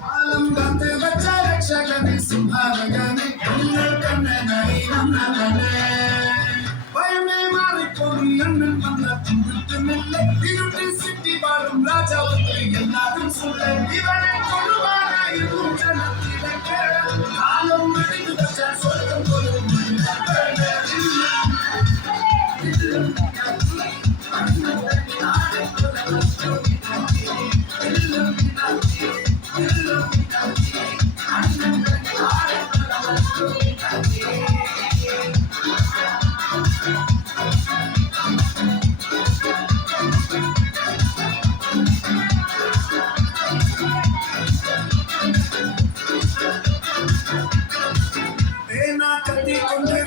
காலம் காத்து வச்ச ரட்சகனே சிம்ஹாரகனே எங்கள் கண்ணனை நன்னவனே பயமே மாறிப்போம் அண்ணன் வந்த துன்புற்று மெல்ல இருட்டி சிட்டி வாழும் ராஜாவுக்கு எல்லாரும் சொல்ல இவனை கொடுவாராயும் ஜனத்திடக்க காலம் அடித்து வச்ச சொர்க்கம் போலும்